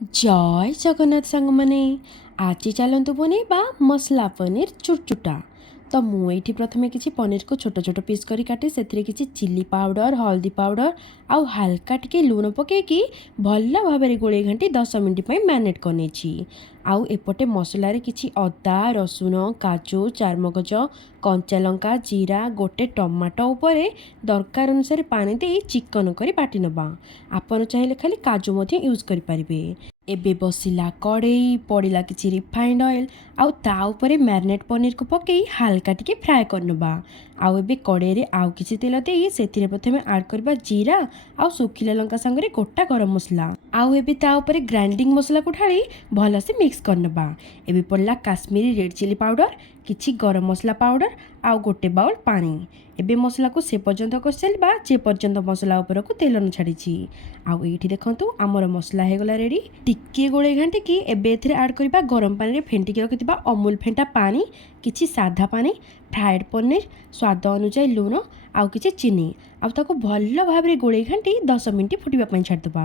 ଜୟ ଜଗନ୍ନାଥ ସାଙ୍ଗମାନେ। ଆଜି ଚାଲନ୍ତୁ ବନେଇବା ମସଲା ପନିର ଚୁଟଚୁଟା। ତ ମୁଁ ଏଇଠି ପ୍ରଥମେ କିଛି ପନିରକୁ ଛୋଟ ଛୋଟ ପିସ୍ କରି କାଟି ସେଥିରେ କିଛି ଚିଲି ପାଉଡ଼ର, ହଳଦୀ ପାଉଡ଼ର ଆଉ ହାଲକା ଟିକେ ଲୁଣ ପକାଇକି ଭଲ ଭାବରେ ଗୋଳେଇ ଘାଣ୍ଟି 10 ମିନିଟ୍ ପାଇଁ ମ୍ୟାରିନେଟ୍ କରିନେଇଛି। ଆଉ ଏପଟେ ମସଲାରେ କିଛି ଅଦା, ରସୁଣ, କାଜୁ, ଚାରମଗଜ, କଞ୍ଚାଲଙ୍କା, ଜିରା, ଗୋଟେ ଟମାଟୋ ଉପରେ ଦରକାର ଅନୁସାରେ ପାଣି ଦେଇ ଚିକନ କରି ବାଟି ନେବା। ଆପଣ ଚାହିଁଲେ ଖାଲି କାଜୁ ମଧ୍ୟ ୟୁଜ୍ କରିପାରିବେ। ଏବେ ବସିଲା କଡ଼େଇ, ପଡ଼ିଲା କିଛି ରିଫାଇଣ୍ଡ ଅଏଲ୍ ଆଉ ତା ଉପରେ ମ୍ୟାରିନେଟ୍ ପନିରକୁ ପକାଇ ହାଲକା ଟିକେ ଫ୍ରାଏ କରିନେବା। ଆଉ ଏବେ କଡ଼େଇରେ ଆଉ କିଛି ତେଲ ଦେଇ ସେଥିରେ ପ୍ରଥମେ ଆଡ଼୍ କରିବା ଜିରା ଆଉ ଶୁଖିଲା ଲଙ୍କା ସାଙ୍ଗରେ ଗୋଟା ଗରମ ମସଲା। ଆଉ ଏବେ ତା ଉପରେ ଗ୍ରାଇଣ୍ଡିଙ୍ଗ ମସଲାକୁ ଢାଳି ଭଲସେ ମିକ୍ସ କରିନେବା। ଏବେ ପଡ଼ିଲା କାଶ୍ମୀରୀ ରେଡ୍ ଚିଲି ପାଉଡ଼ର, କିଛି ଗରମ ମସଲା ପାଉଡ଼ର ଆଉ ଗୋଟେ ବାଉଲ୍ ପାଣି। ଏବେ ମସଲାକୁ ସେ ପର୍ଯ୍ୟନ୍ତ କଷିଚାଲିବା ଯେ ପର୍ଯ୍ୟନ୍ତ ମସଲା ଉପରକୁ ତେଲ ନ ଛାଡ଼ିଛି। ଆଉ ଏଇଠି ଦେଖନ୍ତୁ ଆମର ମସଲା ହେଇଗଲା ରେଡ଼ି। ଟିକିଏ ଗୋଳେଇ ଘାଣ୍ଟିକି ଏବେ ଏଥିରେ ଆଡ଼୍ କରିବା ଗରମ ପାଣିରେ ଫେଣ୍ଟିକି ରଖିଥିବା ଅମୁଲ ଫେଣ୍ଟା ପାଣି, କିଛି ସାଧା ପାଣି, ଫ୍ରାଏଡ଼୍ ପନିର, ସ୍ୱାଦ ଅନୁଯାୟୀ ଲୁଣ ଆଉ କିଛି ଚିନି, ଆଉ ତାକୁ ଭଲ ଭାବରେ ଗୋଳେଇ ଘାଣ୍ଟି 10 ମିନିଟ୍ ଫୁଟିବା ପାଇଁ ଛାଡ଼ିଦେବା।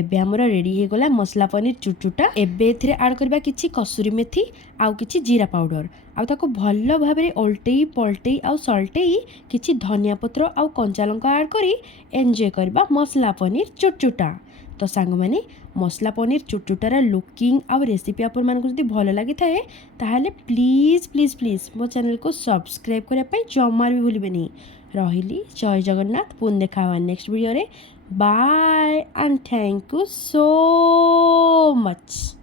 ଏବେ ଆମର ରେଡ଼ି ହେଇଗଲା ମସଲା ପନିର ଚୁଟଚୁଟା। ଏବେ ଏଥିରେ ଆଡ଼୍ କରିବା କିଛି କସୁରୀ ମେଥି ଆଉ କିଛି ଜିରା ପାଉଡ଼ର, ଆଉ ତାକୁ ଭଲ ଭାବରେ ଓଲଟେଇ ପଲଟେଇ ଆଉ ସଲ୍ଟେଇ କିଛି ଧନିଆ ପତ୍ର ଆଉ କଞ୍ଚାଲଙ୍କା ଆଡ଼୍ କରି ଏନ୍ଜୟ କରିବା ମସଲା ପନିର ଚୁଟଚୁଟା। ତ ସାଙ୍ଗମାନେ, ମସଲା ପନିର ଚୁଟଚୁଟାର ଲୁକିଂ ଆଉ ରେସିପି ଆପଣମାନଙ୍କୁ ଯଦି ଭଲ ଲାଗିଥାଏ ତାହେଲେ ପ୍ଲିଜ୍ ପ୍ଲିଜ୍ ପ୍ଲିଜ୍ ମୋ ଚ୍ୟାନେଲକୁ ସବସ୍କ୍ରାଇବ୍ କରିବା ପାଇଁ ଜମାରୁ ବି ଭୁଲିବେନି। ରହିଲି, ଜୟ ଜଗନ୍ନାଥ। ପୁଣି ଦେଖା ହେବା ନେକ୍ସଟ ଭିଡ଼ିଓରେ। Bye and thank you so much.